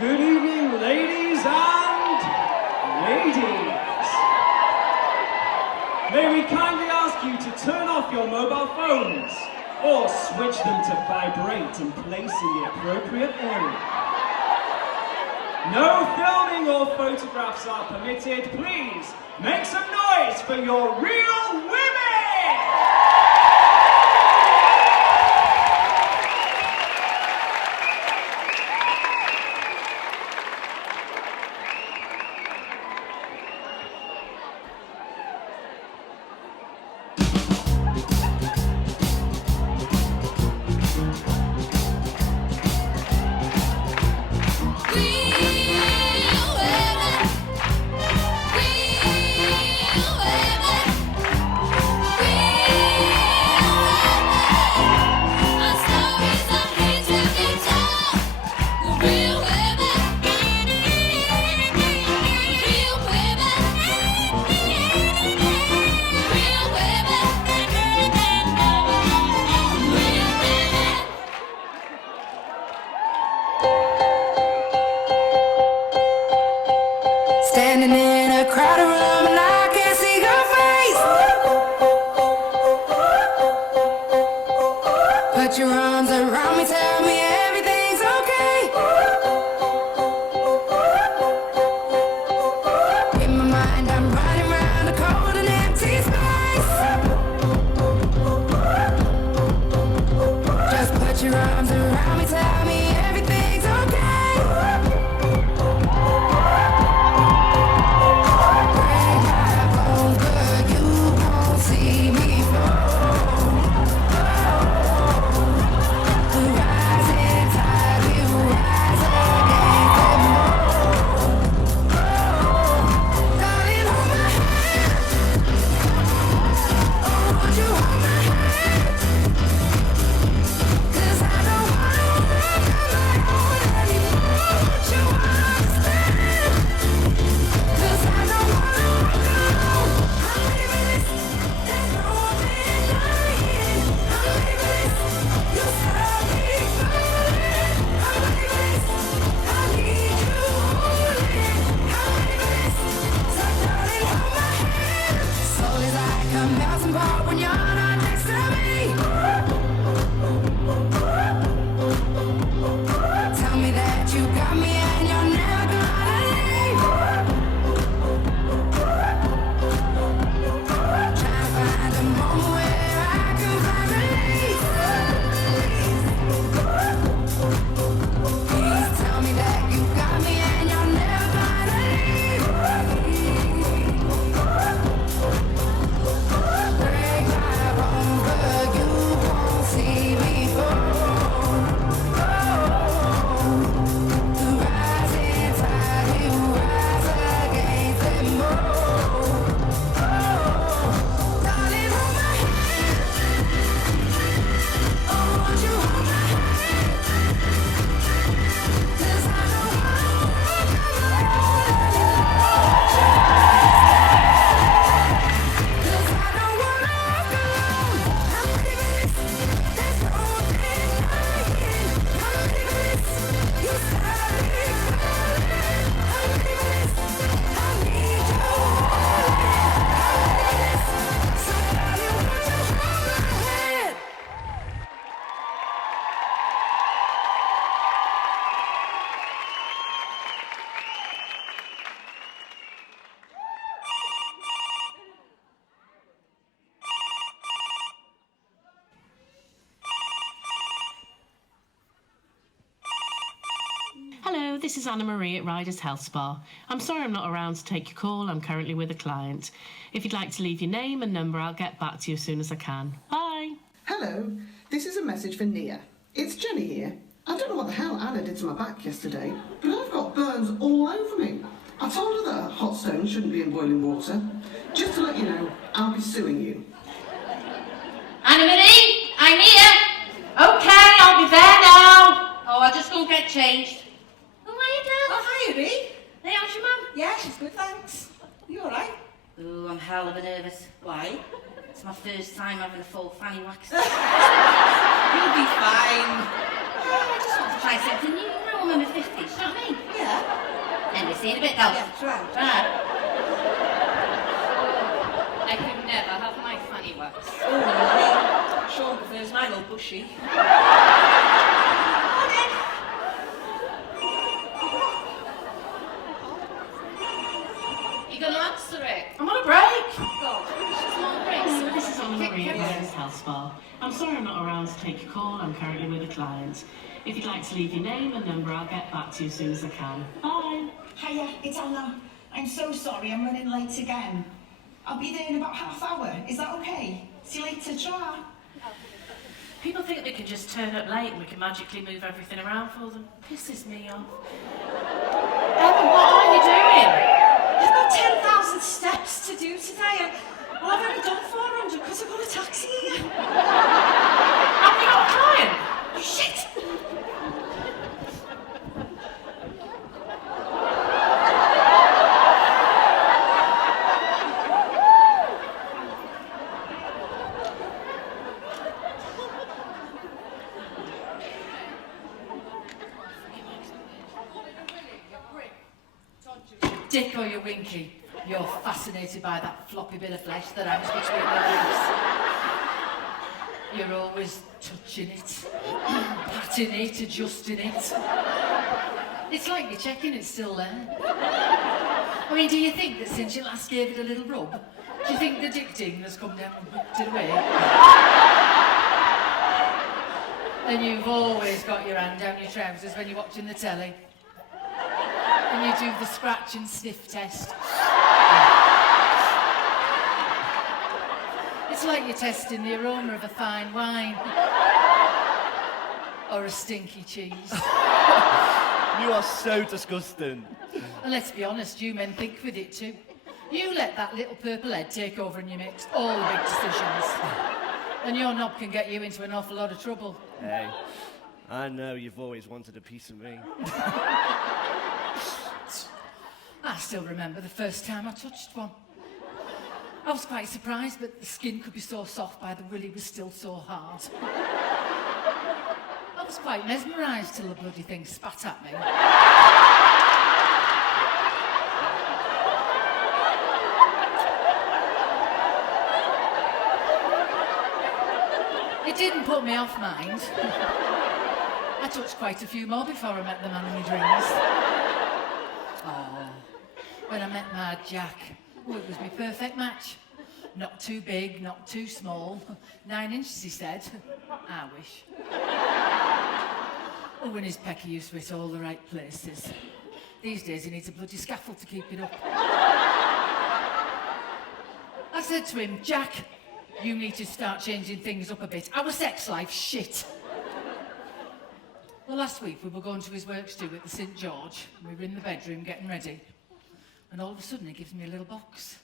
Good evening, ladies and ladies. May we kindly ask you to turn off your mobile phones or switch them to vibrate and place in the appropriate area. No filming or photographs are permitted. Please make some noise for your real women! Standing in a crowded room and I can't see your face. Put your arms around me, tell me everything's okay. In my mind I'm running around a cold and empty space. Just put your arms around me, tell me everything's okay. Hello, this is Anna Marie at Riders Health Spa. I'm sorry I'm not around to take your call. I'm currently with a client. If you'd like to leave your name and number, I'll get back to you as soon as I can. Bye. Hello, this is a message for Nia. It's Jenny here. I don't know what the hell Anna did to my back yesterday, but I've got burns all over me. I told her that hot stones shouldn't be in boiling water. Just to let you know, I'll be suing you. Anna Marie, I'm here. Okay, I'll be there now. Oh, I'll just go and get changed. Oh, hiya, girl. Oh, hi, Ree. Hey, how's your mum? Yeah, she's good, thanks. You all right? Ooh, I'm hell of a nervous. Why? It's my first time having a full fanny wax. You'll be fine. I just want to try something new. You know, I'm in my 50s, you know what I mean? See you in a bit, Dal. Yeah, try. Right. I could never have my fanny waxed. Oh, no. Sean prefers mine all bushy. You gonna answer it? I'm on a break. God, she's on a break. So this is Anna-Marie at Yeah. Rider's Health Spa. I'm sorry I'm not around to take your call. I'm currently with a client. If you'd like to leave your name and number, I'll get back to you as soon as I can. Bye. Hiya, it's Anna. I'm so sorry, I'm running late again. I'll be there in about half hour. Is that okay? See you later, tra. People think they can just turn up late and we can magically move everything around for them. Pisses me off. Emma, what are you doing? I've got 10,000 steps to do today, and well, I've only done 400 because I got a taxi here. Have you got a client? Oh, shit! Dick or you winky, you're fascinated by that floppy bit of flesh that hangs between your legs. You're always touching it, patting it, adjusting it. It's like you're checking it's still there. I mean, do you think that since you last gave it a little rub, do you think the dick ding has come down and whipped it away? And you've always got your hand down your trousers when you're watching the telly. And you do the scratch and sniff test. It's like you're testing the aroma of a fine wine. Or a stinky cheese. You are so disgusting. And let's be honest, you men think with it too. You let that little purple head take over and you make all the big decisions. And your knob can get you into an awful lot of trouble. Hey, I know you've always wanted a piece of me. I still remember the first time I touched one. I was quite surprised that the skin could be so soft while the willy was still so hard. I was quite mesmerised till the bloody thing spat at me. It didn't put me off mind. I touched quite a few more before I met the man in my dreams. Oh, when I met my Jack, oh, it was my perfect match. Not too big, not too small. 9 inches, he said. I wish. Oh, and his pecker used to hit all the right places. These days he needs a bloody scaffold to keep it up. I said to him, Jack, you need to start changing things up a bit. Our sex life's shit. Well, last week we were going to his work stew at the St George. We were in the bedroom getting ready. And all of a sudden he gives me a little box.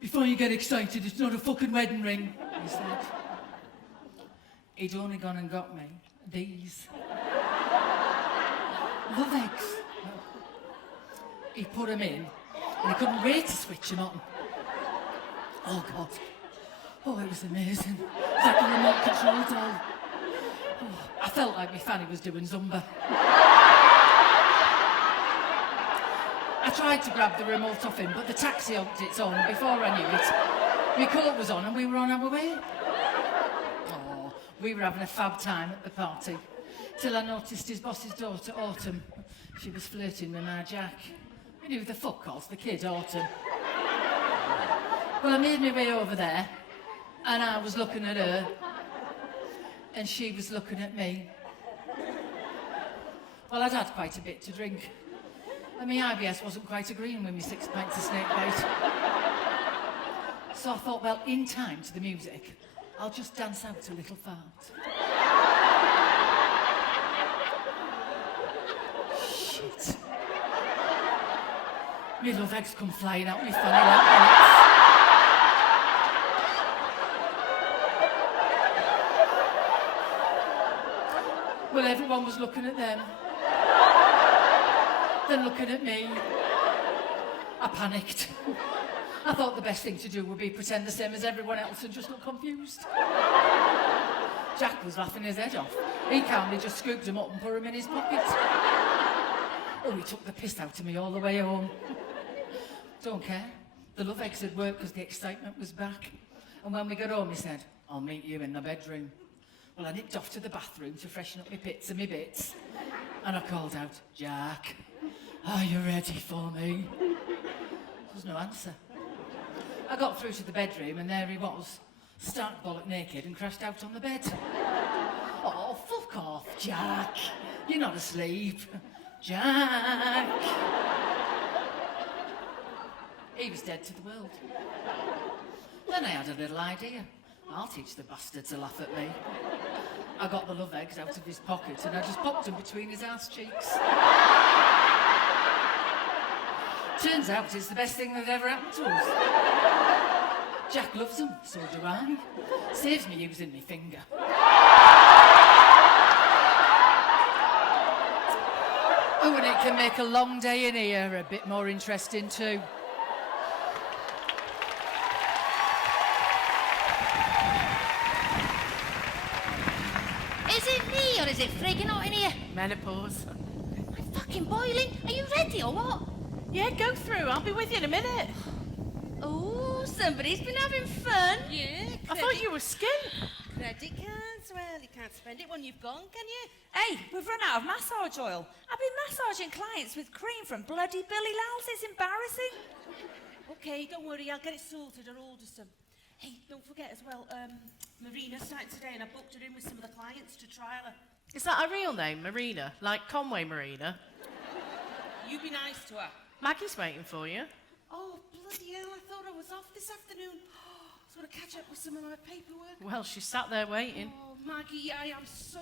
Before you get excited, it's not a fucking wedding ring, he said. He'd only gone and got me these. Love eggs. He put them in and he couldn't wait to switch them on. Oh, God. Oh, it was amazing. It was like a remote control doll. Oh, I felt like my fanny was doing Zumba. I tried to grab the remote off him, but the taxi honked its own, and before I knew it, my coat was on and we were on our way. Oh, we were having a fab time at the party, till I noticed his boss's daughter, Autumn. She was flirting with my Jack. I knew who the fuck calls the kid Autumn. Well, I made my way over there, and I was looking at her, and she was looking at me. Well, I'd had quite a bit to drink, and my IBS wasn't quite agreeing with me 6 pints of snake bait. So I thought, well, in time to the music, I'll just dance out a little fart. Shit. My love eggs come flying out my fanny like bullets. Well, everyone was looking at them, then looking at me. I panicked. I thought the best thing to do would be pretend the same as everyone else and just look confused. Jack was laughing his head off. He calmly just scooped him up and put him in his pocket. Oh, he took the piss out of me all the way home. Don't care. The love eggs had worked because the excitement was back. And when we got home, he said, I'll meet you in the bedroom. Well, I nipped off to the bathroom to freshen up my pits and my bits. And I called out, Jack, are you ready for me? There was no answer. I got through to the bedroom and there he was, stark bollock naked and crashed out on the bed. Oh, fuck off, Jack. You're not asleep. Jack. He was dead to the world. Then I had a little idea. I'll teach the bastard to laugh at me. I got the love eggs out of his pocket and I just popped them between his ass cheeks. Turns out it's the best thing that ever happened to us. Jack loves them, so do I. Saves me using my finger. Oh, and it can make a long day in here a bit more interesting too. Is it me or is it frigging hot in here? Menopause. I'm fucking boiling. Are you ready or what? Yeah, go through. I'll be with you in a minute. Oh, somebody's been having fun. Yeah, I thought you were skin. credit cards. Well, you can't spend it when you've gone, can you? Hey, we've run out of massage oil. I've been massaging clients with cream from bloody Billy Lal's. It's embarrassing. Okay, don't worry, I'll get it sorted or order some. Hey, don't forget as well, Marina's starting today and I booked her in with some of the clients to trial her. Is that a real name, Marina? Like Conway Marina? You be nice to her. Maggie's waiting for you. Oh, bloody hell, I thought I was off this afternoon. I was going to catch up with some of my paperwork. Well, she sat there waiting. Oh, Maggie, I am so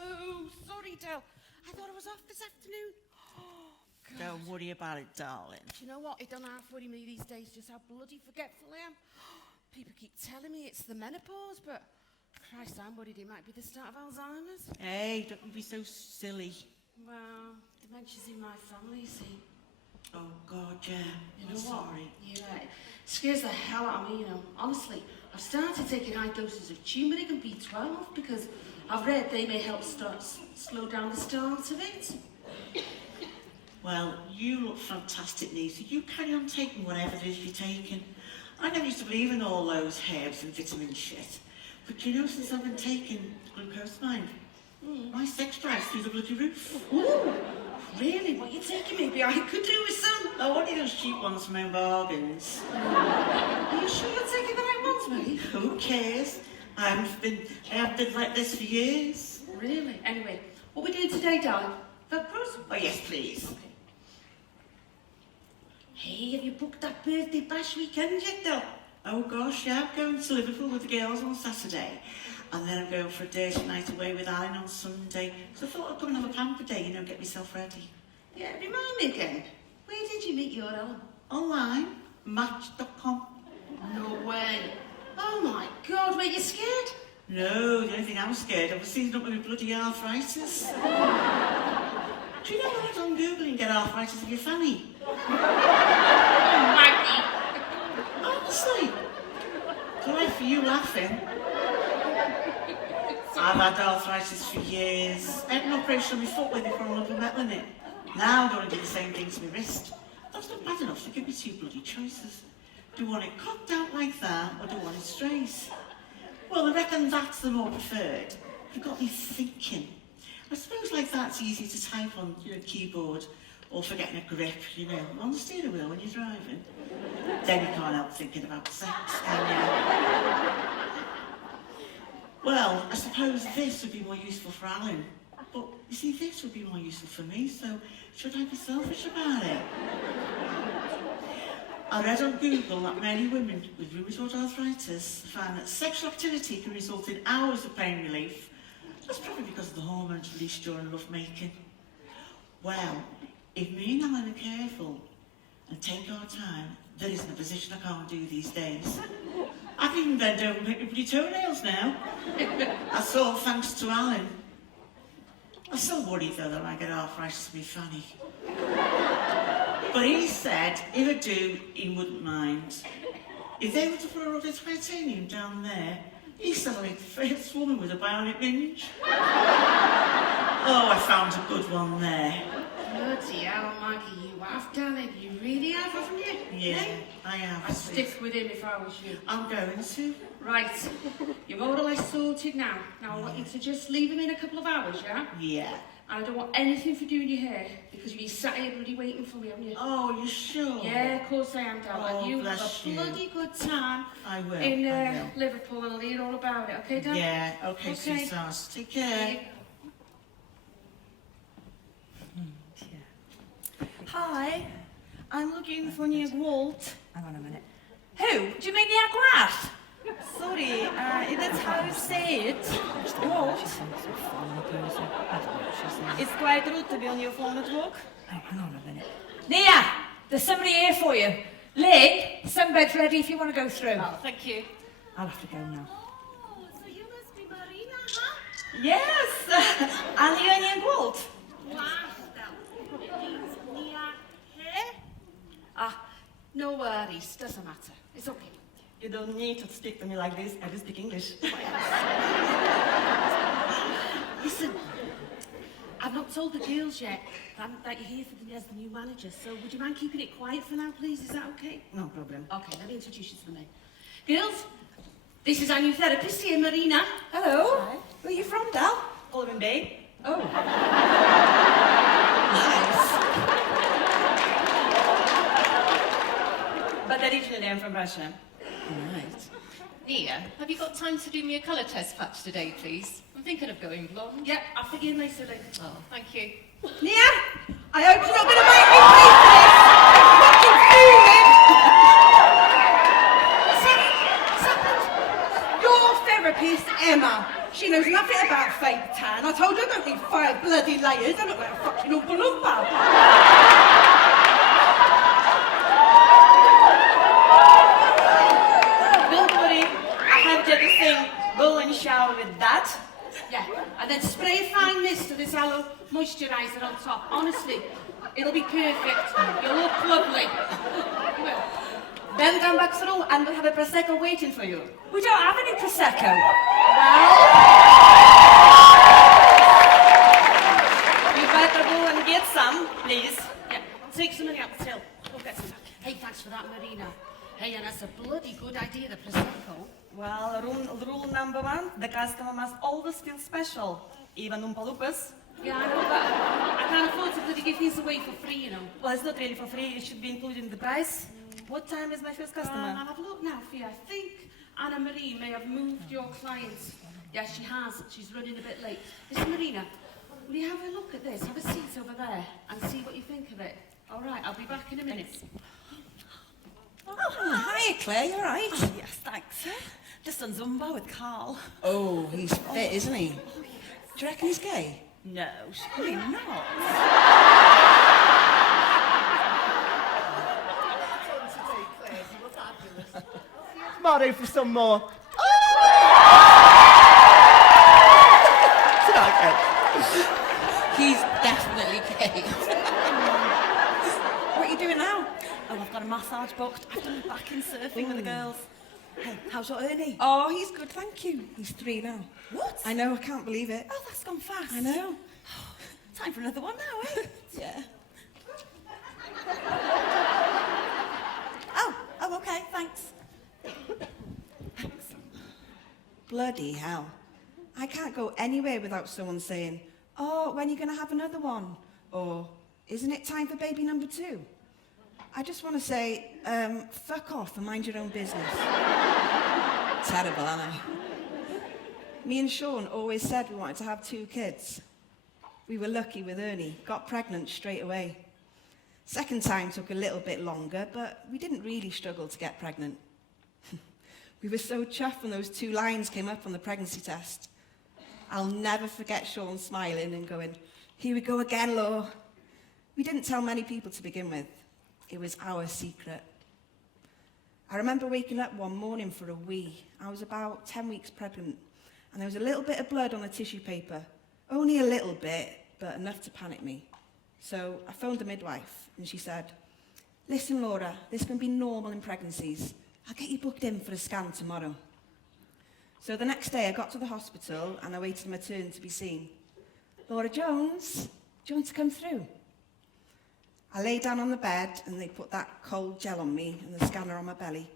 sorry, Del. I thought I was off this afternoon. Oh, God. Don't worry about it, darling. Do you know what? It don't half worry me these days just how bloody forgetful I am. People keep telling me it's the menopause, but Christ, I'm worried it might be the start of Alzheimer's. Hey, don't you be so silly. Well, dementia's in my family, you see. Oh, God, yeah. You I'm know what? sorry. Yeah, it scares the hell out of me, you know. Honestly, I've started taking high doses of turmeric and B12 because I've read they may help slow down the start of it. Well, you look fantastic, Nisa. You carry on taking whatever it is you're taking. I never used to believe in all those herbs and vitamin shit. But you know, since I've been taking glucosamine, my sex drive's through the bloody roof. Ooh, really? What are you taking? Maybe I could do with some. Oh, only those cheap ones from Home Bargains. Are you sure you're taking the right ones, mate? Who cares? I have been like this for years. Really? Anyway, what are we doing today, darling? Velcros? Oh, yes, please. Okay. Hey, have you booked that birthday bash weekend yet, Del? Oh, gosh, yeah, I'm going to Liverpool with the girls on Saturday. And then I'm going for a dirty night away with Alan on Sunday. So I thought I'd come and have a pamper day, you know, get myself ready. Yeah, remind me again. Where did you meet your Ellen? Online, match.com. No way. Oh my God, were you scared? No, the only thing I'm scared of is seeing up with my bloody arthritis. Do you know what on Google and get arthritis of your fanny? Maggie. Honestly. Sorry for you laughing. I've had arthritis for years. I had an operation on my foot where they put a lump of metal in it. Now I'm going to do the same thing to my wrist. That's not bad enough to give me two bloody choices. Do you want it cocked out like that, or do you want it straight? Well, I reckon that's the more preferred. You've got me thinking. I suppose like that's easy to type on your keyboard, or forgetting a grip, you know, on the steering wheel when you're driving. Then you can't help thinking about sex, can you? Well, I suppose this would be more useful for Alan. But, you see, this would be more useful for me, so should I be selfish about it? I read on Google that many women with rheumatoid arthritis found that sexual activity can result in hours of pain relief. That's probably because of the hormones released during lovemaking. Well, if me and Alan are careful and take our time, there isn't a position I can't do these days. I can even bend over and make my bloody toenails now. That's all thanks to Alan. I'm still worried though that I get arthritis of my fanny. But he said if I do, he wouldn't mind. If they were to put all the titanium down there, he said I'd be the first woman with a bionic hinge. Oh, I found a good one there. Bloody hell, Maggie, you have done it. You really have, haven't you? Yeah, Eh? I have. I'd stick with him if I was you. I'm going to. Right, you're more or less sorted now. Now I want you to just leave him in a couple of hours, yeah? Yeah. And I don't want anything for doing your hair, because you've been sat here bloody waiting for me, haven't you? Oh, you sure? Yeah, of course I am, Dal. Oh, And you have bless a you. bloody good time I will. in I will. Liverpool, and I'll hear all about it, okay, Dal? Yeah, okay, sweetheart. Take care. Hi, I'm looking for Nia Walt. Hang on a minute. Who? Do you mean Nia Graff? Sorry, if that's how you say it. Walt. It's quite rude to be on your phone at work. Oh, hang on a minute. Nia, there's somebody here for you. Lynn, sunbed's ready if you want to go through. Oh, thank you. I'll have to go now. Oh, so you must be Marina, huh? Yes, and you and Nia Walt. Wow, Ah, no worries, doesn't matter. It's okay. You don't need to speak to me like this. I do speak English. Listen, I've not told the girls yet that you're here as the new manager, so would you mind keeping it quiet for now, please? Is that okay? No problem. Okay, let me introduce you to the men. Girls, this is our new therapist here, Marina. Hello. Hi. Where are you from, Dal? Colvin Bay. Oh. Nice. But originally I'm from Russia. Right. Nia, have you got time to do me a colour test patch today, please? I'm thinking of going blonde. Yeah, I'll figure you nicely. Oh, thank you. Nia, I hope you're not going to make me pay for this. I'm fucking fuming. What's happened? Your therapist, Emma. She knows nothing about fake tan. I told her I don't need 5 bloody layers. I look like a fucking Oompa Loompa. Go and shower with that. Yeah, and then spray a fine mist of this aloe moisturiser on top. Honestly, it'll be perfect. You'll look lovely. You will. Then come back through and we'll have a Prosecco waiting for you. We don't have any Prosecco. Well, you better go and get some, please. Yeah, take some money out the till. Go get some. Hey, thanks for that, Marina. Hey, and that's a bloody good idea, the Prosecco. Well, rule number 1, the customer must always feel special, even Oompa Loompas. Yeah, I know that. I can't afford to bloody give things away for free, you know. Well, it's not really for free, it should be included in the price. What time is my first customer? I'll have a look now for you. I think Anna Marie may have moved your client. Yeah, she has. She's running a bit late. Listen, Marina, will you have a look at this? Have a seat over there and see what you think of it. All right, I'll be back in a minute. Oh, hiya, Claire, you all right? Oh, yes, thanks. Just on Zumba with Carl. Oh, he's fit, isn't he? Do you reckon he's gay? No, surely not. Mardo for some more. He's definitely gay. What are you doing now? Oh, I've got a massage booked. I've done back in surfing with the girls. Hey, how's your Ernie? Oh, he's good, thank you. He's 3 now. What? I know, I can't believe it. Oh, that's gone fast. I know. Time for another one now, eh? Yeah. Oh, okay, thanks. Bloody hell. I can't go anywhere without someone saying, oh, when are you going to have another one? Or, isn't it time for baby number 2? I just want to say, fuck off and mind your own business. Terrible, aren't I? Me and Sean always said we wanted to have 2 kids. We were lucky with Ernie, got pregnant straight away. Second time took a little bit longer, but we didn't really struggle to get pregnant. We were so chuffed when those 2 lines came up on the pregnancy test. I'll never forget Sean smiling and going, here we go again, Law. We didn't tell many people to begin with. It was our secret. I remember waking up one morning for a wee. I was about 10 weeks pregnant, and there was a little bit of blood on the tissue paper. Only a little bit, but enough to panic me. So I phoned the midwife, and she said, listen, Laura, this can be normal in pregnancies. I'll get you booked in for a scan tomorrow. So the next day I got to the hospital and I waited my turn to be seen. Laura Jones, do you want to come through? I lay down on the bed and they put that cold gel on me and the scanner on my belly.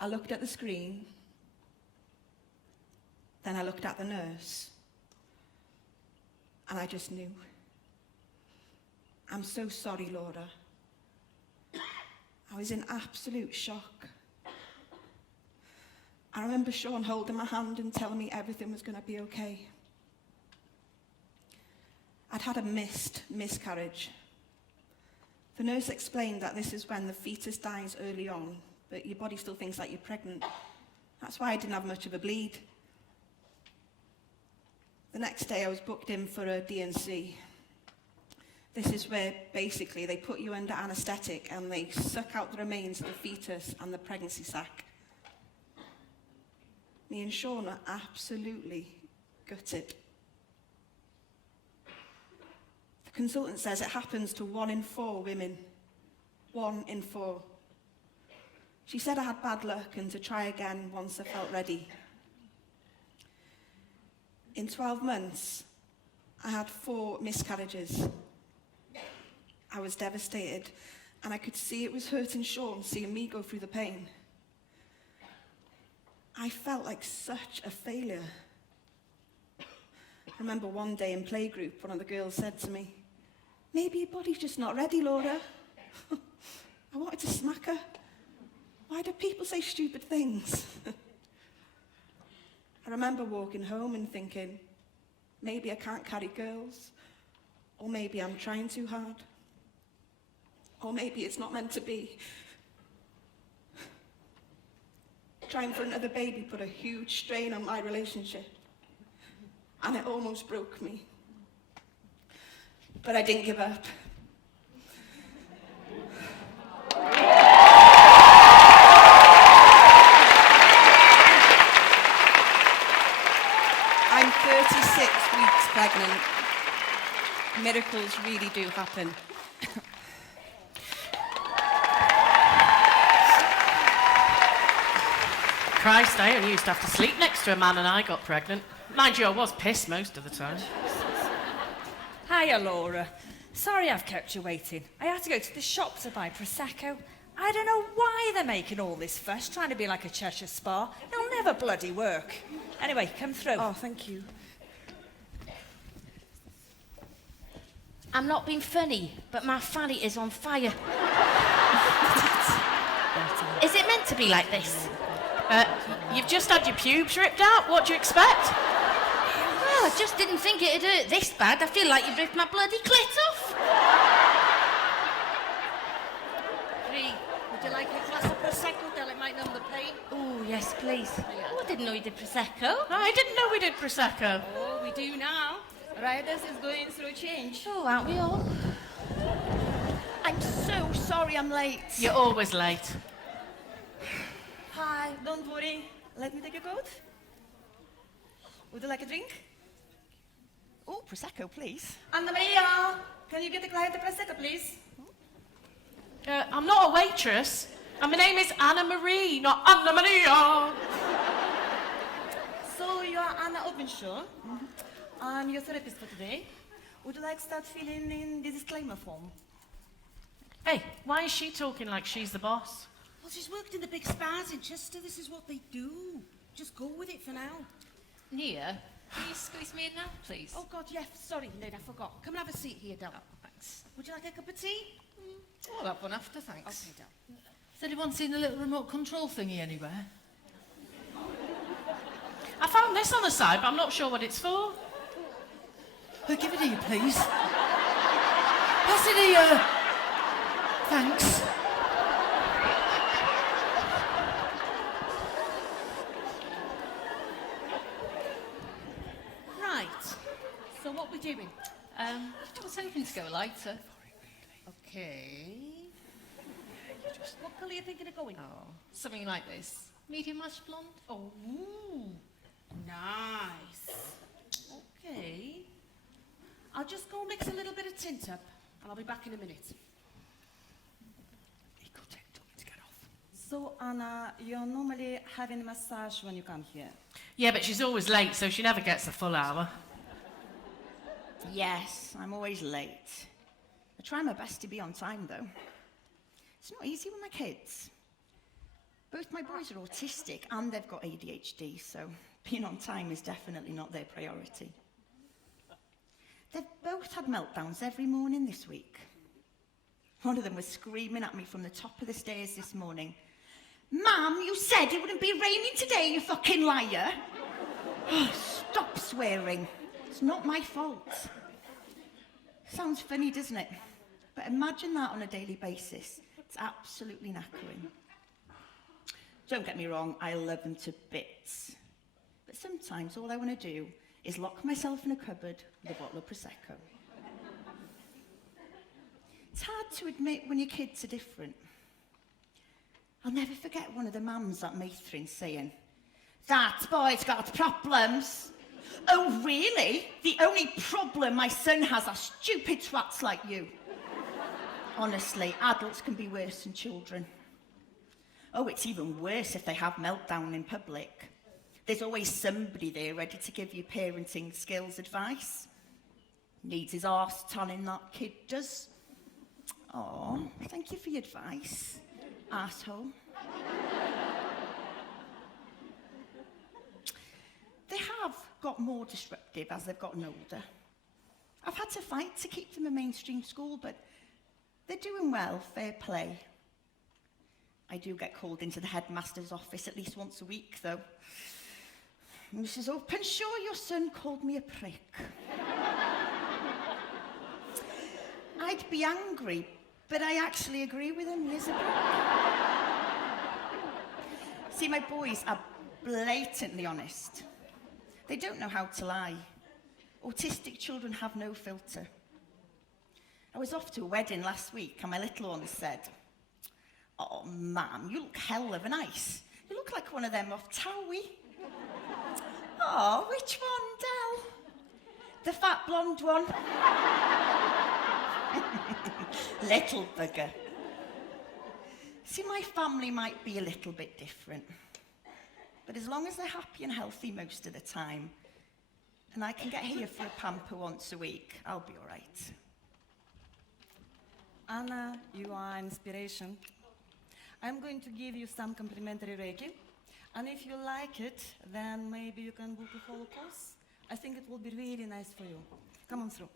I looked at the screen, then I looked at the nurse, and I just knew. I'm so sorry, Laura. I was in absolute shock. I remember Sean holding my hand and telling me everything was going to be okay. I'd had a miscarriage. The nurse explained that this is when the fetus dies early on, but your body still thinks that you're pregnant. That's why I didn't have much of a bleed. The next day I was booked in for a D&C. This is where basically they put you under anaesthetic and they suck out the remains of the fetus and the pregnancy sac. Me and Sean are absolutely gutted. The consultant says it happens to 1 in 4 women. 1 in 4. She said I had bad luck and to try again once I felt ready. In 12 months, I had 4 miscarriages. I was devastated, and I could see it was hurting Sean seeing me go through the pain. I felt like such a failure. I remember one day in playgroup, one of the girls said to me, "Maybe your body's just not ready, Laura." I wanted to smack her. Why do people say stupid things? I remember walking home and thinking, maybe I can't carry girls, or maybe I'm trying too hard, or maybe it's not meant to be. Trying for another baby put a huge strain on my relationship, and it almost broke me. But I didn't give up. I'm 36 weeks pregnant. Miracles really do happen. Christ, I only used to have to sleep next to a man and I got pregnant. Mind you, I was pissed most of the time. Hiya, Laura. Sorry I've kept you waiting. I had to go to the shop to buy Prosecco. I don't know why they're making all this fuss, trying to be like a Cheshire spa. It'll never bloody work. Anyway, come through. Oh, thank you. I'm not being funny, but my fanny is on fire. Is it meant to be like this? You've just had your pubes ripped out. What do you expect? Well, I just didn't think it'd hurt this bad. I feel like you've ripped my bloody clit off. Would you like a glass of Prosecco, Del? It might numb the pain. Oh, yes, please. Oh, I didn't know you did Prosecco. I didn't know we did Prosecco. Oh, we do now. Riders is going through a change. Oh, aren't we all? I'm so sorry I'm late. You're always late. Hi, don't worry. Let me take your coat. Would you like a drink? Oh, Prosecco, please. Anna Maria, can you get the client a Prosecco, please? I'm not a waitress. And my name is Anna Marie, not Anna Maria. So you are Anna Openshaw. I'm your therapist for today. Would you like to start filling in the disclaimer form? Hey, why is she talking like she's the boss? Well, she's worked in the big spas in Chester. This is what they do. Just go with it for now. Nia, can you squeeze me in now, please? Oh, God, yeah. Sorry, Lynn, I forgot. Come and have a seat here, Del. Oh, thanks. Would you like a cup of tea? I'll have one after, thanks. Okay, Del. Has anyone seen the little remote control thingy anywhere? I found this on the side, but I'm not sure what it's for. Give it here, please. Pass it here. Thanks. Right. So what we doing? Do you want anything to go lighter? Okay. What colour are you thinking of going? Oh, something like this. Medium ash blonde? Oh, nice. Okay. I'll just go mix a little bit of tint up, and I'll be back in a minute. So, Anna, you're normally having a massage when you come here. Yeah, but she's always late, so she never gets the full hour. Yes, I'm always late. I try my best to be on time, though. It's not easy with my kids. Both my boys are autistic and they've got ADHD, so being on time is definitely not their priority. They've both had meltdowns every morning this week. One of them was screaming at me from the top of the stairs this morning. Mum, you said it wouldn't be raining today, you fucking liar. Oh, stop swearing. It's not my fault. Sounds funny, doesn't it? But imagine that on a daily basis. It's absolutely knackering. Don't get me wrong, I love them to bits. But sometimes all I want to do is lock myself in a cupboard with a bottle of Prosecco. It's hard to admit when your kids are different. I'll never forget one of the mums at Maithrin saying, "That boy's got problems." Oh, really? The only problem my son has are stupid twats like you. Honestly, adults can be worse than children. Oh, it's even worse if they have meltdown in public. There's always somebody there ready to give you parenting skills advice. Needs his arse tanning, that kid does. Oh, thank you for your advice, arsehole. They have got more disruptive as they've gotten older. I've had to fight to keep them in mainstream school, but they're doing well, fair play. I do get called into the headmaster's office at least once a week, though. Mrs. Openshaw, your son called me a prick. I'd be angry, but I actually agree with him. He is a prick. See, my boys are blatantly honest. They don't know how to lie. Autistic children have no filter. I was off to a wedding last week and my little one said, "Oh, Mum, you look hell of a nice. You look like one of them off Towie." "Oh, which one, Del?" "The fat blonde one." Little bugger. See, my family might be a little bit different. But as long as they're happy and healthy most of the time, and I can get here for a pamper once a week, I'll be all right. Anna, you are inspiration. I'm going to give you some complimentary Reiki, and if you like it, then maybe you can book a whole course. I think it will be really nice for you. Come on through.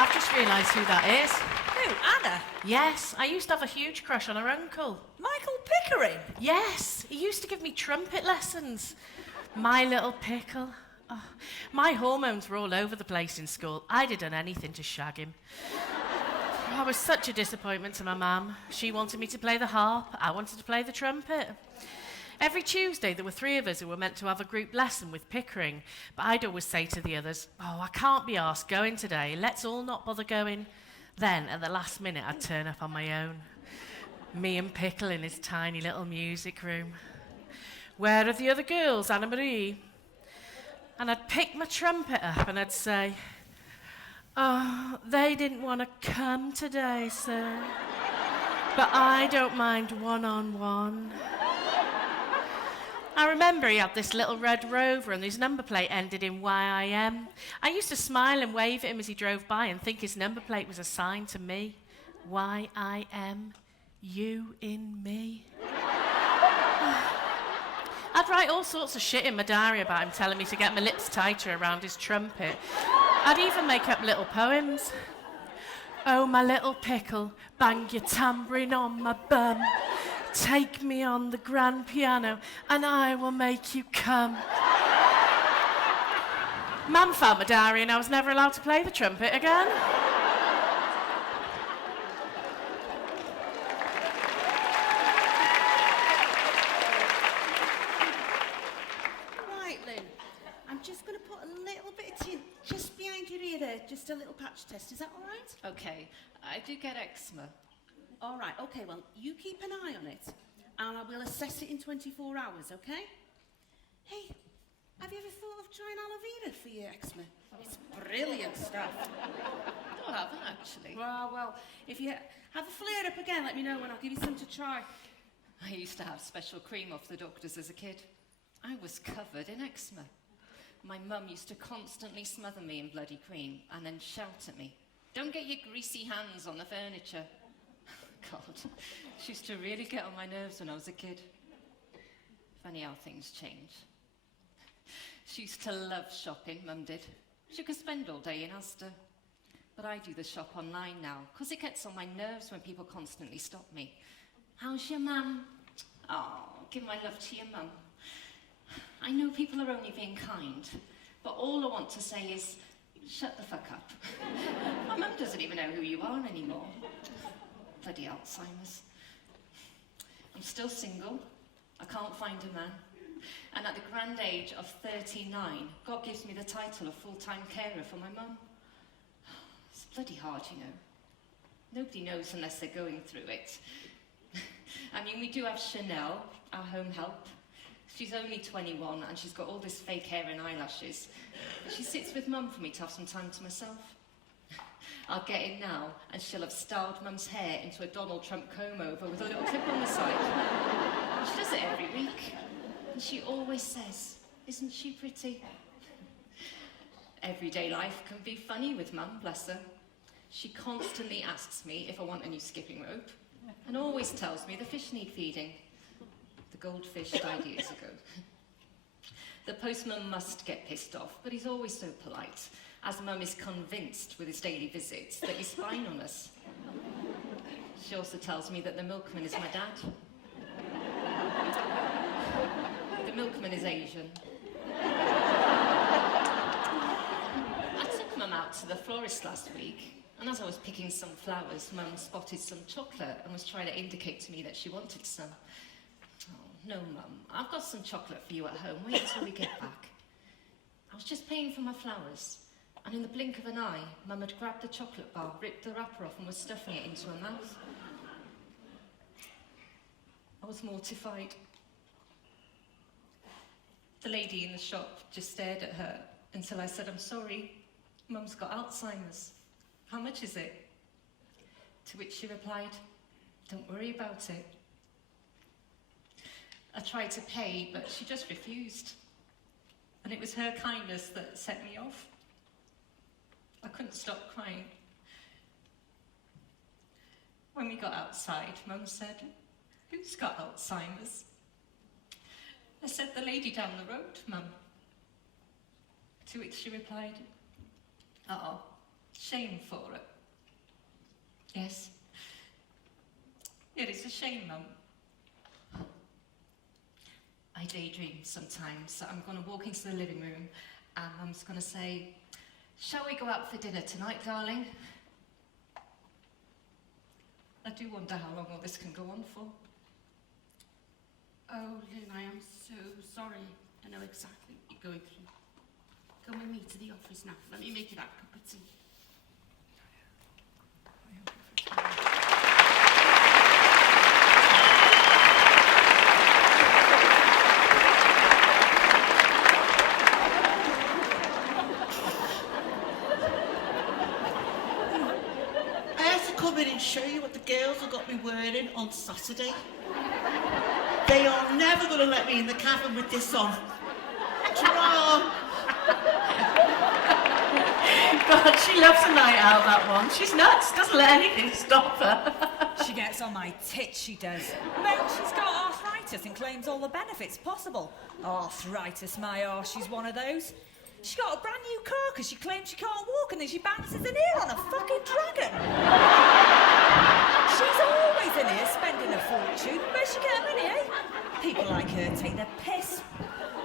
I've just realised who that is. Who, Anna? Yes, I used to have a huge crush on her uncle. Michael Pickering? Yes, he used to give me trumpet lessons. My little pickle. Oh, my hormones were all over the place in school. I'd have done anything to shag him. I was such a disappointment to my mum. She wanted me to play the harp. I wanted to play the trumpet. Every Tuesday, there were 3 of us who were meant to have a group lesson with Pickering, but I'd always say to the others, "Oh, I can't be arsed going today. Let's all not bother going." Then, at the last minute, I'd turn up on my own. Me and Pickle in his tiny little music room. "Where are the other girls, Anna Marie?" And I'd pick my trumpet up and I'd say, "Oh, they didn't want to come today, sir. But I don't mind one-on-one." I remember he had this little red Rover and his number plate ended in YIM. I used to smile and wave at him as he drove by and think his number plate was a sign to me. YIM, you in me. I'd write all sorts of shit in my diary about him telling me to get my lips tighter around his trumpet. I'd even make up little poems. "Oh, my little pickle, bang your tambourine on my bum. Take me on the grand piano and I will make you come." Mum found my diary and I was never allowed to play the trumpet again. Right, Lynn. I'm just going to put a little bit of tint just behind your ear there, just a little patch test. Is that all right? Okay, I do get eczema. All right, okay, well, you keep an eye on it, and I will assess it in 24 hours, okay? Hey, have you ever thought of trying aloe vera for your eczema? It's brilliant stuff. I haven't, actually. Well, if you have a flare-up again, let me know and I'll give you some to try. I used to have special cream off the doctors as a kid. I was covered in eczema. My mum used to constantly smother me in bloody cream and then shout at me, "Don't get your greasy hands on the furniture." God, she used to really get on my nerves when I was a kid. Funny how things change. She used to love shopping, Mum did. She could spend all day in Asda. But I do the shop online now, because it gets on my nerves when people constantly stop me. "How's your mum?" "Oh, give my love to your mum." I know people are only being kind, but all I want to say is, shut the fuck up. My mum doesn't even know who you are anymore. Bloody Alzheimer's. I'm still single. I can't find a man. And at the grand age of 39, God gives me the title of full-time carer for my mum. It's bloody hard, you know. Nobody knows unless they're going through it. I mean, we do have Chanel, our home help. She's only 21 and she's got all this fake hair and eyelashes. But she sits with Mum for me to have some time to myself. I'll get in now and she'll have styled Mum's hair into a Donald Trump comb-over with a little clip on the side. She does it every week. And she always says, "Isn't she pretty?" Everyday life can be funny with Mum, bless her. She constantly asks me if I want a new skipping rope and always tells me the fish need feeding. The goldfish died years ago. The postman must get pissed off, but he's always so polite, as Mum is convinced with his daily visits that he's spying on us. She also tells me that the milkman is my dad. The milkman is Asian. I took Mum out to the florist last week, and as I was picking some flowers, Mum spotted some chocolate and was trying to indicate to me that she wanted some. "Oh, no, Mum, I've got some chocolate for you at home. Wait until we get back." I was just paying for my flowers, and in the blink of an eye, Mum had grabbed the chocolate bar, ripped the wrapper off and was stuffing it into her mouth. I was mortified. The lady in the shop just stared at her until I said, "I'm sorry, Mum's got Alzheimer's. How much is it?" To which she replied, "Don't worry about it." I tried to pay, but she just refused. And it was her kindness that set me off. I couldn't stop crying. When we got outside, Mum said, "Who's got Alzheimer's?" I said, "The lady down the road, Mum." To which she replied, "Oh, shame for her." Yes. It is a shame, Mum. I daydream sometimes that I'm going to walk into the living room and Mum's going to say, "Shall we go out for dinner tonight, darling?" I do wonder how long all this can go on for. Oh, Lynn, I am so sorry. I know exactly what you're going through. Come with me to the office now. Let me make you that cup of tea. I had to come in and show you what the girls have got me wearing on Saturday. They are never going to let me in the cabin with this on. Ta-ra! God, she loves a night out, that one. She's nuts, doesn't let anything stop her. She gets on my tits, she does. Mate, she's got arthritis and claims all the benefits possible. Arthritis, my arse, she's one of those. She got a brand new car because she claims she can't walk and then she bounces in here on a fucking dragon. She's always in here spending a fortune. Where's she get her money, eh? People like her take their piss.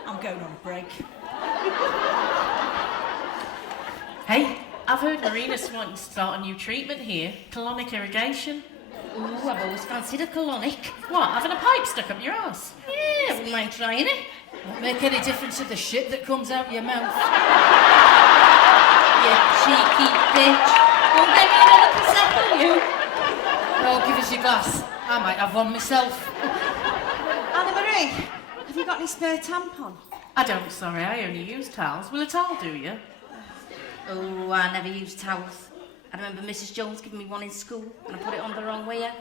I'm going on a break. Hey, I've heard Marina's wanting to start a new treatment here. Colonic irrigation. Ooh, I've always fancied a colonic. What, having a pipe stuck up your arse? Yeah, wouldn't mind trying it. Won't make any difference to the shit that comes out your mouth. You cheeky bitch. Won't get me another Prosecco, you. Oh, give us your glass. I might have one myself. Anna-Marie, have you got any spare tampon? I don't, sorry, I only use towels. Will a towel do you? Oh, I never used towels. I remember Mrs. Jones giving me one in school and I put it on the wrong way up.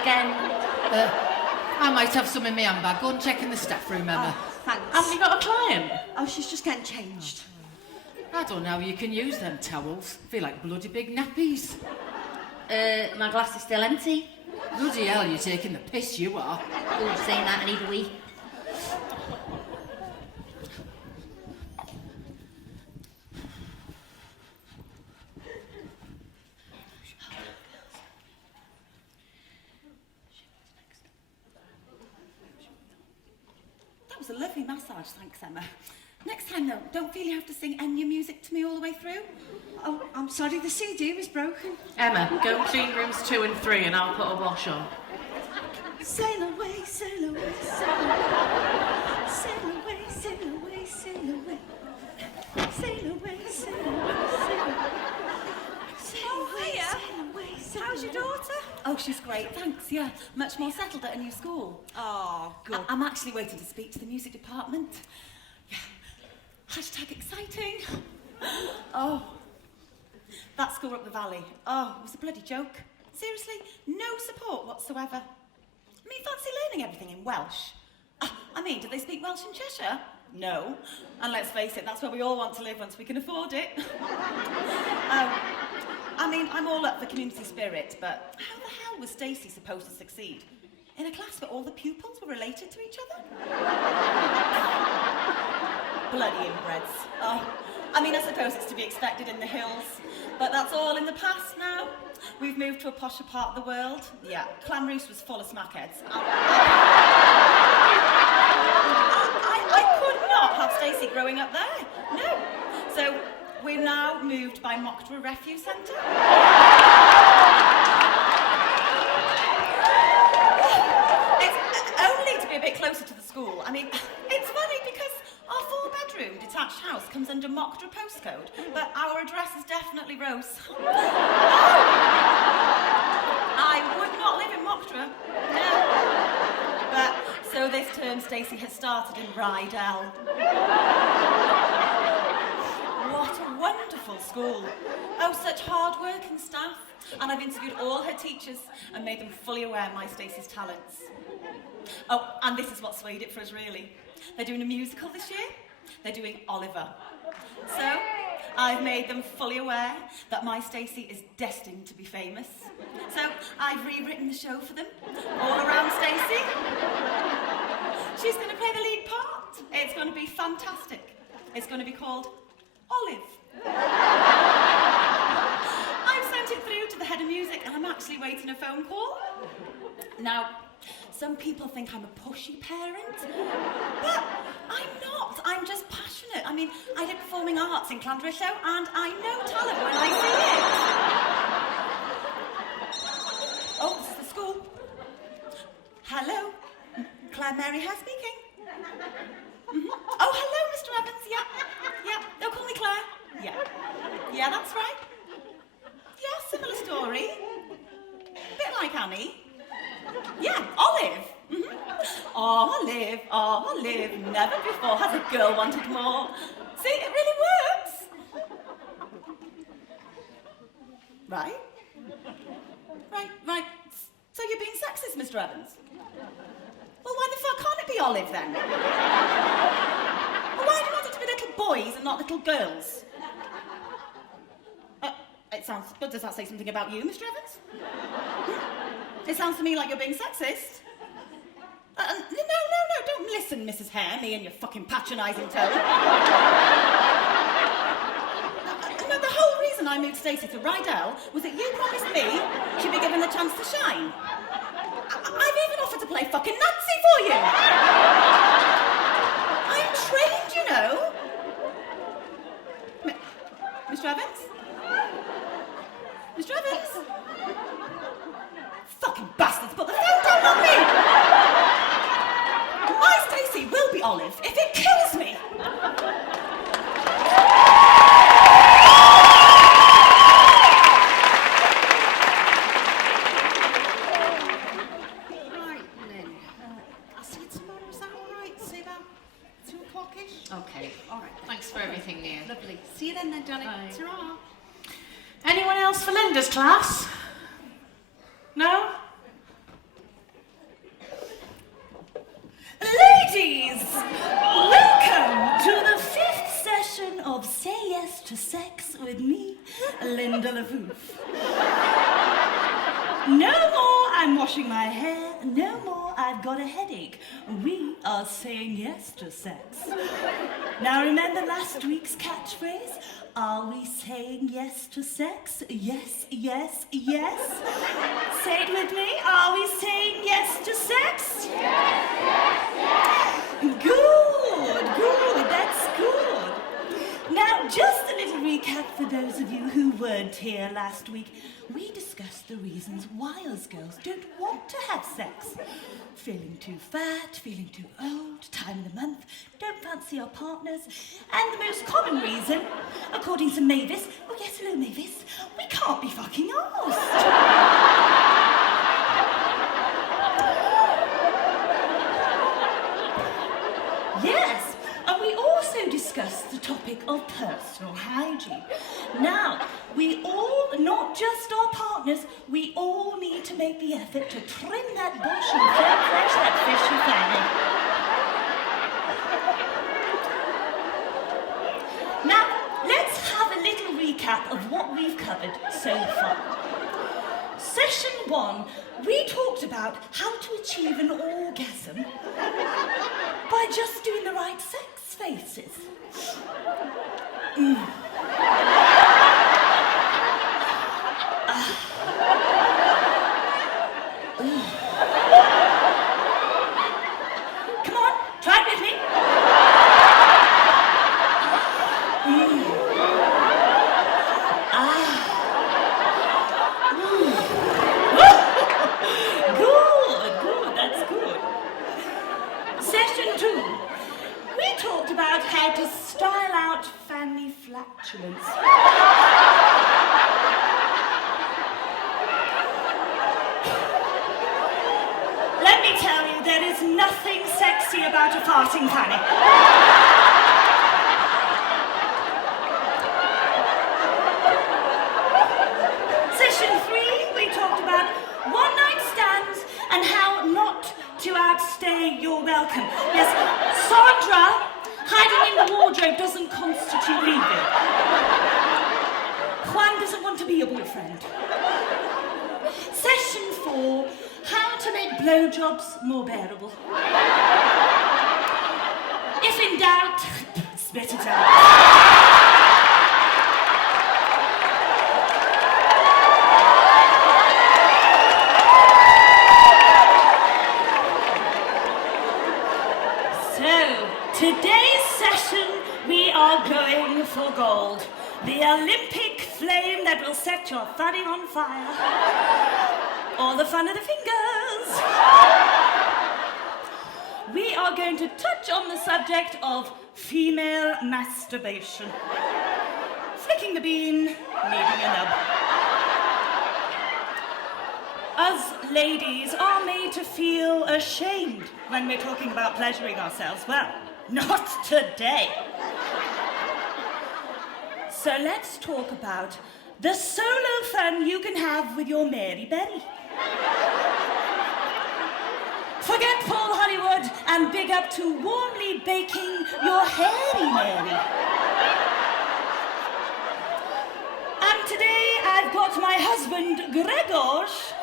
again. I might have some in my handbag. Go and check in the staff room, Emma. Oh, thanks. Haven't you got a client? Oh, she's just getting changed. I don't know how you can use them towels. Feel like bloody big nappies. My glass is still empty. Bloody hell, you're taking the piss, you are. Oh, saying that, I need a wee. That was a lovely massage, thanks, Emma. Next time, though, don't feel you have to sing any music to me all the way through. Oh, I'm sorry, the CD was broken. Emma, go and clean rooms 2 and 3 and I'll put a wash on. Sail away, sail away, sail away. Sail away, sail away, sail away. Sail away, sail away, sail away. Oh, hiya. How's your daughter? Oh, she's great, thanks, yeah. Much more settled at a new school. Oh, good. I'm actually waiting to speak to the music department. Yeah. Hashtag exciting. Oh. That school up the valley. Oh, it was a bloody joke. Seriously, no support whatsoever. I mean, fancy learning everything in Welsh. I mean, do they speak Welsh in Cheshire? No. And let's face it, that's where we all want to live once we can afford it. I mean, I'm all up for community spirit, but how the hell was Stacey supposed to succeed? In a class where all the pupils were related to each other? Bloody inbreds. Oh, I mean, I suppose it's to be expected in the hills, but that's all in the past now. We've moved to a posher part of the world. Yeah, Llanrwst was full of smackheads. I could not have Stacey growing up there. No. So we've now moved by mock to a refuse centre. It's only to be a bit closer to the school. I mean, it's funny because our 4-bedroom detached house comes under Mockdra postcode, but our address is definitely Rose. I would not live in Mockdra. No. But so this term Stacey has started in Rydell. What a wonderful school. Oh, such hard-working staff. And I've interviewed all her teachers and made them fully aware of my Stacey's talents. Oh, and this is what swayed it for us, really. They're doing a musical this year. They're doing Oliver. So, I've made them fully aware that my Stacey is destined to be famous. So, I've rewritten the show for them, all around Stacey. She's going to play the lead part. It's going to be fantastic. It's going to be called Olive. I've sent it through to the head of music and I'm actually waiting a phone call. Now, some people think I'm a pushy parent, but I'm not. I'm just passionate. I mean, I did performing arts in Llanrwst and I know talent when I see it. Oh, this is the school. Hello, Claire Mary Hare speaking. Oh, hello, Mr. Evans. Yeah. They'll call me Claire. Yeah, that's right. Yeah, similar story. Bit like Annie. Yeah, Olive. Olive. Never before has a girl wanted more. See, it really works. Right. So you're being sexist, Mr. Evans? Well, why the fuck can't it be Olive, then? Well, why do you want it to be little boys and not little girls? It sounds good. Does that say something about you, Mr. Evans? It sounds to me like you're being sexist. No, don't listen, Mrs. Hare, me and your fucking patronising tone. No, the whole reason I moved Stacey to Rydell was that you promised me she'd be given the chance to shine. I've even offered to play fucking Nancy for you. I'm trained, you know. Mr. Evans? Mr. Evans? Fucking bastards, put the phone down on me! My Stacey will be Olive if it kills me! Right, Lynn. I'll see you tomorrow, is that all right? See about 2 o'clock-ish? Okay. All right. Thanks for everything, Nia. Lovely. See you then, Johnny. Bye. Ta-ra. Anyone else for Linda's class? No? Linda LaVoof. No more I'm washing my hair, no more I've got a headache. We are saying yes to sex. Now remember last week's catchphrase? Are we saying yes to sex? Yes, yes, yes. Say it with me. Are we saying yes to sex? Yes, yes, yes. Good, good, that's good. Now, just a little recap for those of you who weren't here last week. We discussed the reasons why us girls don't want to have sex. Feeling too fat, feeling too old, time of the month, don't fancy our partners, and the most common reason, according to Mavis, oh yes, hello Mavis, we can't be fucking arsed. Yes, and we also discussed the topic of personal hygiene. Now, we all, not just our partners, we all need to make the effort to trim that bush and fresh that fishy fanny. Now, let's have a little recap of what we've covered so far. Session 1, we talked about how to achieve an orgasm by just doing the right sex faces. Come on, try it with me. Good, that's good. Session 2, we talked about how to style out family flatulence. Let me tell you, there is nothing sexy about a farting fanny. Session 3, we talked about one-night stands and how not to outstay your welcome. Yes, Sandra, hiding in the wardrobe doesn't constitute leaving. Juan doesn't want to be your boyfriend. Session 4, how to make blowjobs more bearable. If in doubt, spit it out. Today's session, we are going for gold. The Olympic flame that will set your fanny on fire. Or the fun of the fingers. We are going to touch on the subject of female masturbation. Flicking the bean, needing a nub. Us ladies are made to feel ashamed when we're talking about pleasuring ourselves. Well, not today. So let's talk about the solo fun you can have with your Mary Berry. Forget Paul Hollywood and big up to warmly baking your hairy Mary. And today I've got my husband Gregorz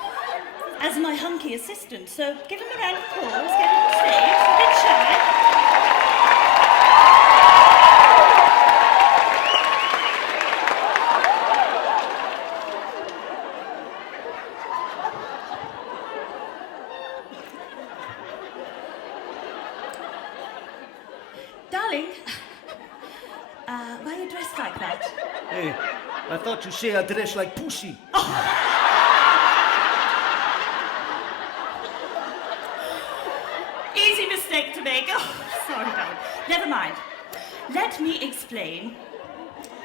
as my hunky assistant, so give him a round of applause, get him on stage, a bit shy. Darling, why are you dressed like that? Hey, I thought you say I dress like pussy. Easy mistake to make. Oh, sorry, darling. Never mind. Let me explain.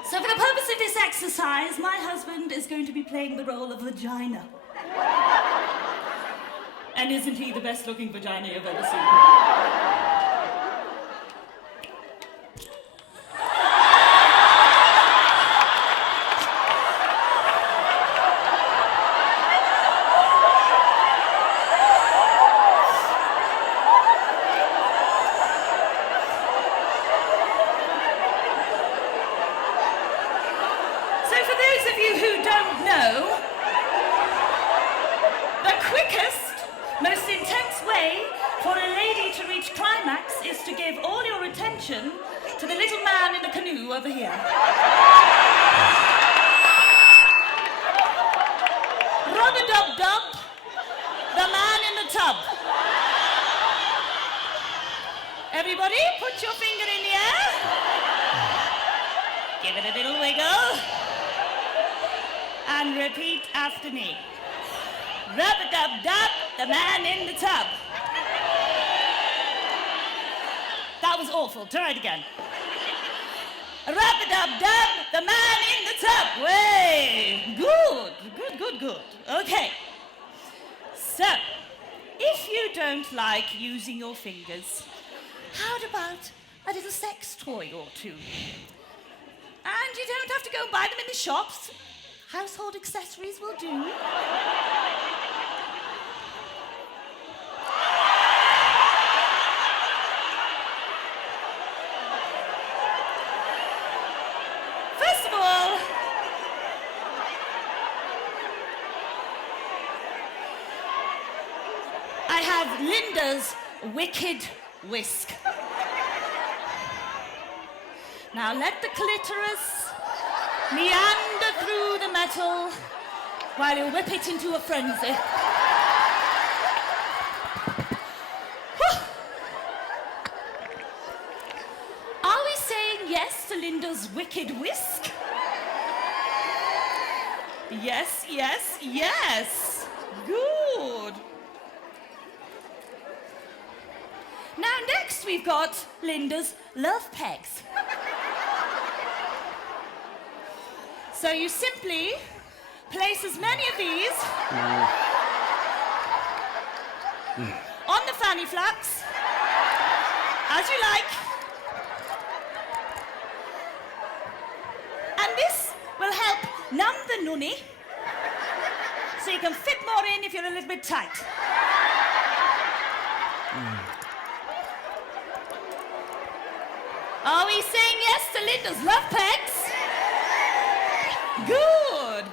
So for the purpose of this exercise, my husband is going to be playing the role of vagina. And isn't he the best looking vagina you've ever seen? quickest, most intense way for a lady to reach climax is to give all your attention to the little man in the canoe over here. Rub-a-dub-dub, the man in the tub. Everybody, put your finger in the air. Give it a little wiggle. And repeat after me. Rub-a-dub-dub, the man in the tub. That was awful. Try it again. Rub-a-dub-dub, the man in the tub. Way. Good. Okay. So, if you don't like using your fingers, how about a little sex toy or two? And you don't have to go and buy them in the shops. Household accessories will do. First of all, I have Linda's Wicked Whisk. Now let the clitoris meander through the metal while you whip it into a frenzy. Are we saying yes to Linda's Wicked Whisk? Yes, yes, yes. Good. Now next we've got Linda's Love Pegs. So you simply place as many of these on the fanny flaps as you like. And this will help numb the nunny so you can fit more in if you're a little bit tight. Are we saying yes to Linda's Love Pegs? Good.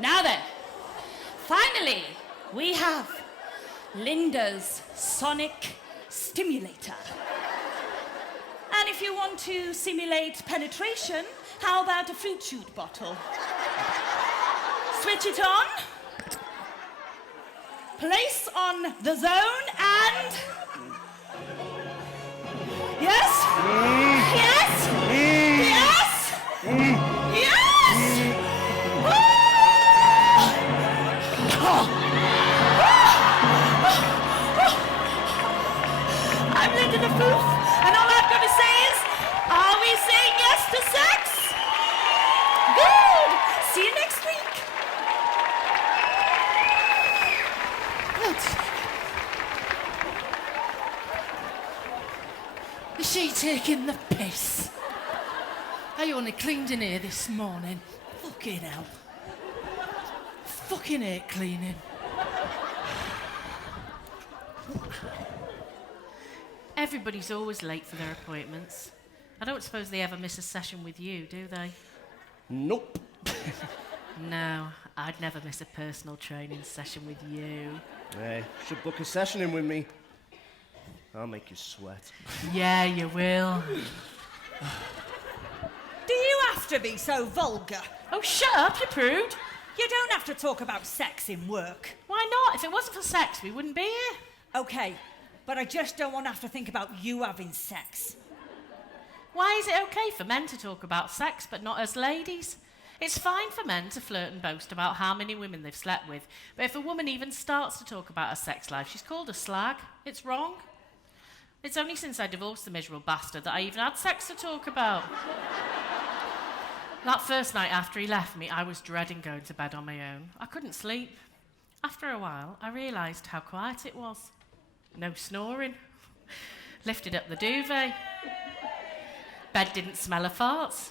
Now then, finally, we have Linda's Sonic Stimulator. And if you want to simulate penetration, how about a fruit shoot bottle? Switch it on. Place on the zone and... Yes? Yes? Yes? Yes? I'm Linda the Foof, and all I've got to say is, are we saying yes to sex? Good! See you next week. Is she taking the piss? I only cleaned in here this morning. Fucking hell. Fucking hate cleaning. Everybody's always late for their appointments. I don't suppose they ever miss a session with you, do they? Nope. No, I'd never miss a personal training session with you. Hey, should book a session in with me. I'll make you sweat. Yeah, you will. Do you have to be so vulgar? Oh, shut up, you prude. You don't have to talk about sex in work. Why not? If it wasn't for sex, we wouldn't be here. Okay, but I just don't want to have to think about you having sex. Why is it okay for men to talk about sex, but not us ladies? It's fine for men to flirt and boast about how many women they've slept with, but if a woman even starts to talk about her sex life, she's called a slag. It's wrong. It's only since I divorced the miserable bastard that I even had sex to talk about. That first night after he left me, I was dreading going to bed on my own. I couldn't sleep. After a while, I realised how quiet it was. No snoring. Lifted up the duvet. Bed didn't smell of farts.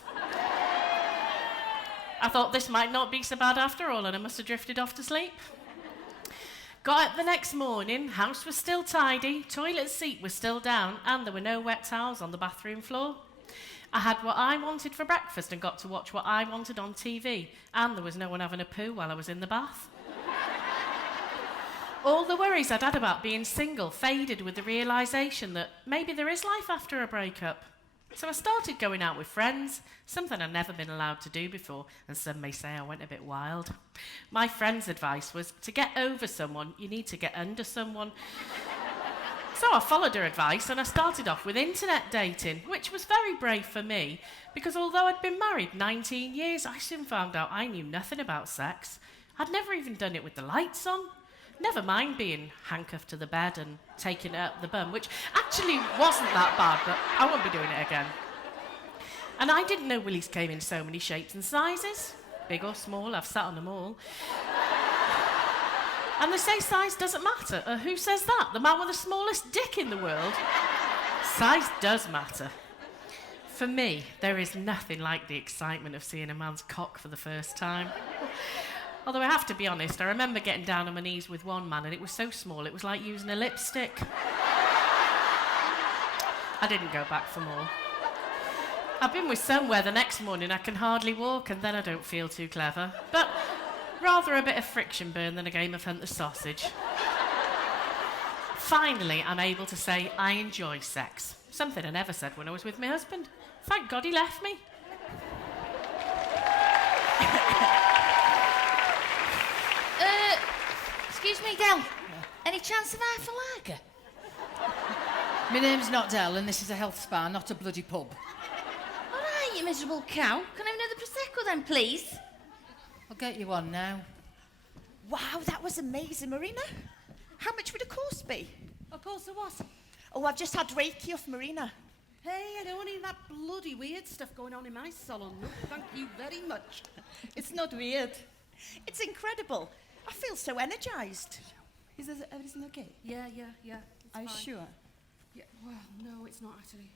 I thought this might not be so bad after all, and I must have drifted off to sleep. Got up the next morning, house was still tidy, toilet seat was still down, and there were no wet towels on the bathroom floor. I had what I wanted for breakfast and got to watch what I wanted on TV, and there was no one having a poo while I was in the bath. All the worries I'd had about being single faded with the realisation that maybe there is life after a breakup. So I started going out with friends, something I'd never been allowed to do before, and some may say I went a bit wild. My friend's advice was, to get over someone, you need to get under someone. So I followed her advice and I started off with internet dating, which was very brave for me, because although I'd been married 19 years, I soon found out I knew nothing about sex. I'd never even done it with the lights on. Never mind being handcuffed to the bed and taking it up the bum, which actually wasn't that bad, but I won't be doing it again. And I didn't know willies came in so many shapes and sizes. Big or small, I've sat on them all. And they say size doesn't matter. Who says that? The man with the smallest dick in the world? Size does matter. For me, there is nothing like the excitement of seeing a man's cock for the first time. Although I have to be honest, I remember getting down on my knees with one man and it was so small it was like using a lipstick. I didn't go back for more. I've been with some where the next morning I can hardly walk and then I don't feel too clever. But rather a bit of friction burn than a game of hunt the sausage. Finally, I'm able to say I enjoy sex. Something I never said when I was with my husband. Thank God he left me. Excuse me, Del. Any chance of half a lager? My name's not Del, and this is a health spa, not a bloody pub. All right, you miserable cow. Can I have another Prosecco then, please? I'll get you one now. Wow, that was amazing, Marina. How much would a course be? A course of what? Oh, I've just had Reiki off Marina. Hey, I don't need that bloody weird stuff going on in my salon. No, thank you very much. It's not weird. It's incredible. I feel so energised. Is everything okay? Yeah. Are you sure? Yeah, well, no, it's not actually.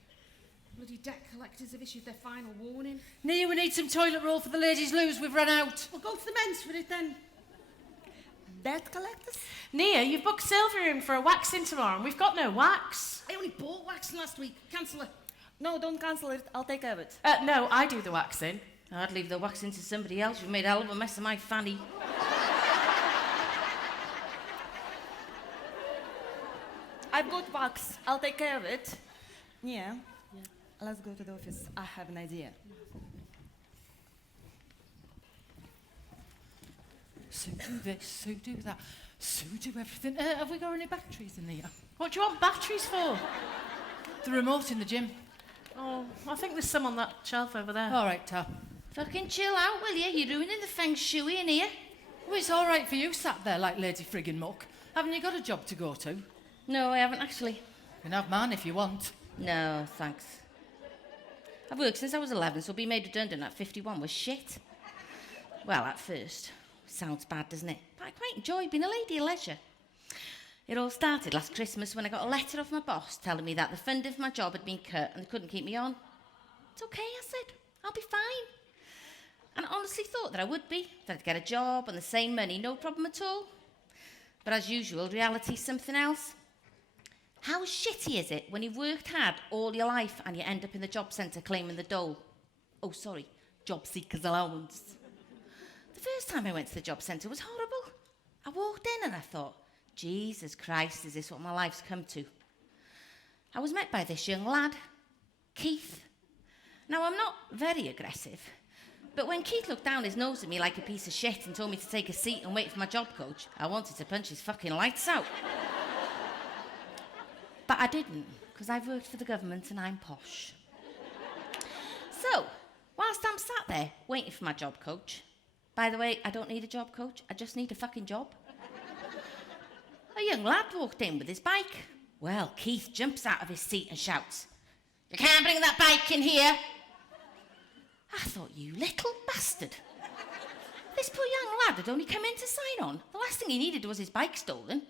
Bloody debt collectors have issued their final warning. Nia, we need some toilet roll for the ladies' loos. We've run out. Well, go to the men's for it then. Debt collectors? Nia, you've booked Sylvia in for a waxing tomorrow and we've got no wax. I only bought waxing last week. Cancel it. No, don't cancel it. I'll take care of it. No, I do the waxing. I'd leave the waxing to somebody else. You've made a hell of a mess of my fanny. I've got wax. I'll take care of it. Yeah. Let's go to the office. I have an idea. Sue do this, Sue do that, Sue do everything. Have we got any batteries in there? What do you want batteries for? The remote in the gym. Oh, I think there's some on that shelf over there. All right, Ta. Fucking chill out, will you? You're ruining the feng shui in here. Well, it's all right for you sat there like Lady Friggin' Muck. Haven't you got a job to go to? No, I haven't actually. You can have mine if you want. No, thanks. I've worked since I was 11, so being made redundant at 51 was shit. Well, at first. Sounds bad, doesn't it? But I quite enjoy being a lady of leisure. It all started last Christmas when I got a letter off my boss telling me that the funding for my job had been cut and they couldn't keep me on. It's okay, I said. I'll be fine. And I honestly thought that I would be, that I'd get a job and the same money, no problem at all. But as usual, reality's something else. How shitty is it when you've worked hard all your life and you end up in the job centre claiming the dole? Oh, sorry, job seekers allowance. The first time I went to the job centre was horrible. I walked in and I thought, Jesus Christ, is this what my life's come to? I was met by this young lad, Keith. Now, I'm not very aggressive, but when Keith looked down his nose at me like a piece of shit and told me to take a seat and wait for my job coach, I wanted to punch his fucking lights out. But I didn't, because I've worked for the government and I'm posh. So, whilst I'm sat there waiting for my job coach, by the way, I don't need a job coach, I just need a fucking job. A young lad walked in with his bike. Well, Keith jumps out of his seat and shouts, "You can't bring that bike in here." I thought, you little bastard. This poor young lad had only come in to sign on. The last thing he needed was his bike stolen.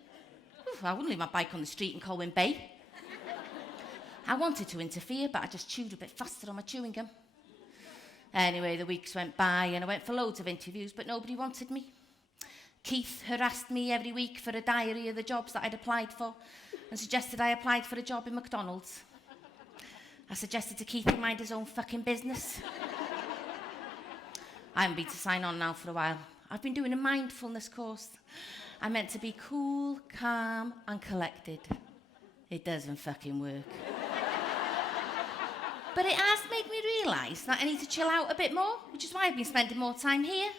Oof, I wouldn't leave my bike on the street in Colwyn Bay. I wanted to interfere, but I just chewed a bit faster on my chewing gum. Anyway, the weeks went by and I went for loads of interviews, but nobody wanted me. Keith harassed me every week for a diary of the jobs that I'd applied for and suggested I applied for a job in McDonald's. I suggested to Keith he mind his own fucking business. I haven't been to sign on now for a while. I've been doing a mindfulness course. I'm meant to be cool, calm, and collected. It doesn't fucking work. But it has made me realise that I need to chill out a bit more, which is why I've been spending more time here. And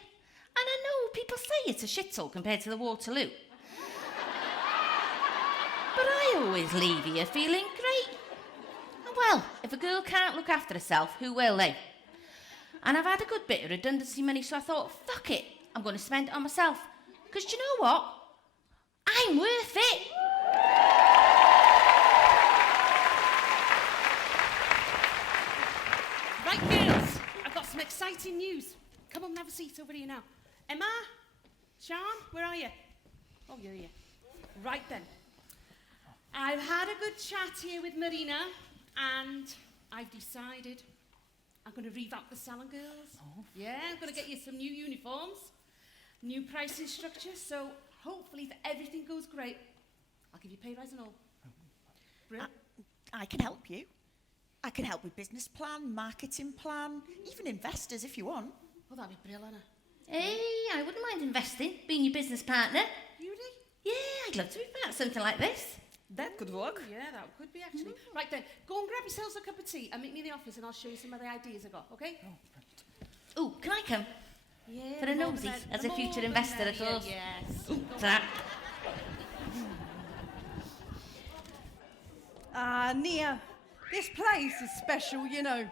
I know people say it's a shithole compared to the Waterloo. But I always leave here feeling great. And well, if a girl can't look after herself, who will, eh? And I've had a good bit of redundancy money, so I thought, fuck it, I'm going to spend it on myself. Because do you know what? I'm worth it. Right, girls, I've got some exciting news. Come on, have a seat over here now. Emma? Sean, where are you? Oh, you're here. Right then. I've had a good chat here with Marina, and I've decided I'm going to revamp the salon, girls. Oh. Yeah, I'm going to get you some new uniforms, new pricing structure, so hopefully if everything goes great, I'll give you a pay rise and all. Brilliant. I can help you. I can help with business plan, marketing plan, even investors if you want. Oh, that'd be brilliant. Hey, I wouldn't mind investing, being your business partner. You really? Yeah, I'd love to be part of something like this. That could work. Yeah, that could be actually. Right then, go and grab yourselves a cup of tea and meet me in the office and I'll show you some of the ideas I got, okay? Oh, can I come? Yeah. For a nosy, as a future investor, of course. Yes. Ooh, that. Nia, this place is special, you know.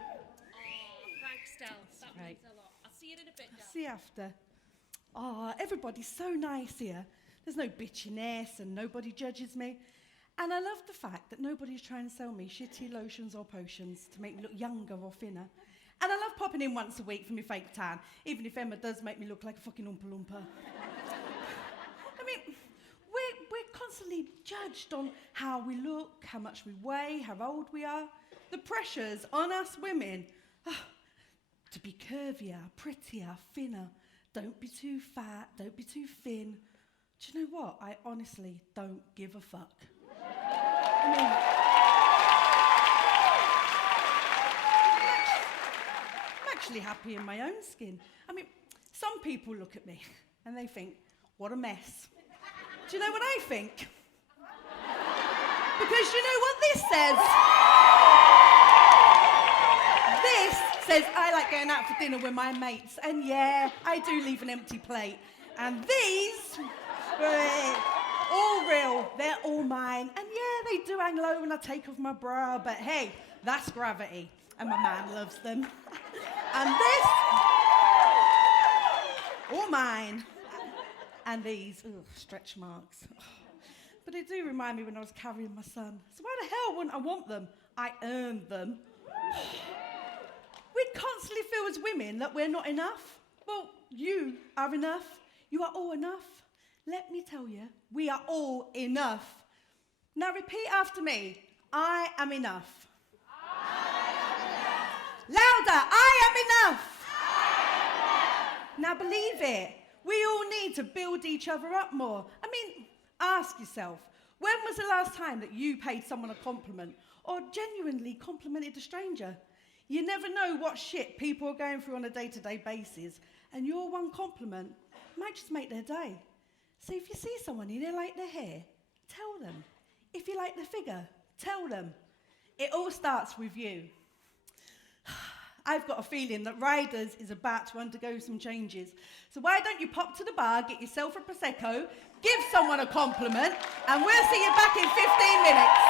Thanks, Del. That means a lot. I'll see you in a bit, Del. See you after. Everybody's so nice here. There's no bitchiness and nobody judges me. And I love the fact that nobody's trying to sell me shitty lotions or potions to make me look younger or thinner. And I love popping in once a week for my fake tan, even if Emma does make me look like a fucking Oompa Loompa. I mean, we're constantly judged on how we look, how much we weigh, how old we are. The pressures on us women to be curvier, prettier, thinner. Don't be too fat, don't be too thin. Do you know what? I honestly don't give a fuck. I mean, I'm actually happy in my own skin. I mean, some people look at me and they think, what a mess. Do you know what I think? Because you know what this says? This says I like going out for dinner with my mates. And yeah, I do leave an empty plate. And these, all real, they're all mine. And yeah, they do hang low when I take off my bra, but hey, that's gravity. And my man loves them. And this, all mine. And these, stretch marks. But they do remind me when I was carrying my son. So why the hell wouldn't I want them? I earned them. We constantly feel as women that we're not enough. Well, you are enough. You are all enough. Let me tell you, we are all enough. Now repeat after me. I am enough. Louder, I am enough. Now believe it. We all need to build each other up more. I mean, ask yourself, when was the last time that you paid someone a compliment or genuinely complimented a stranger? You never know what shit people are going through on a day-to-day basis, and your one compliment might just make their day. So if you see someone and you like their hair, tell them. If you like their figure, tell them. It all starts with you. I've got a feeling that Riders is about to undergo some changes. So why don't you pop to the bar, get yourself a Prosecco, give someone a compliment, and we'll see you back in 15 minutes.